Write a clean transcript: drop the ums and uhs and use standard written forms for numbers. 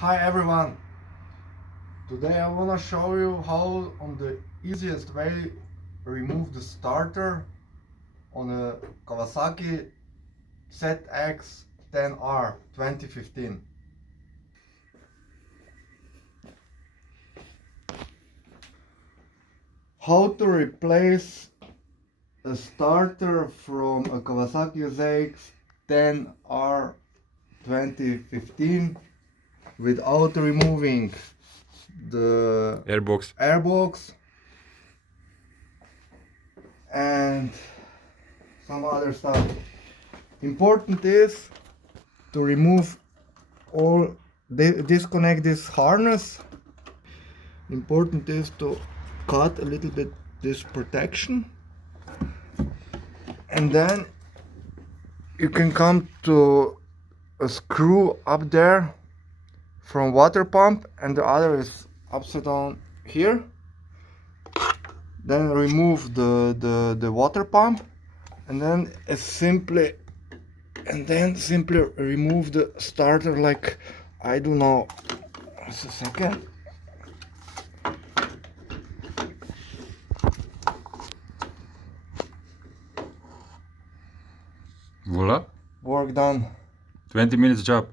Hi everyone! Today I want to show you how on the easiest way remove the starter on a Kawasaki ZX10R 2015. How to replace a starter from a Kawasaki ZX10R 2015 without removing the airbox and some other stuff. Important is to remove all, disconnect this harness. Important is to cut a little bit this protection, and then you can come to a screw up there from water pump, and the other is upside down here. Then remove the water pump, and then simply remove the starter like I do now. Just a second. Voila. Work done. 20 minutes job.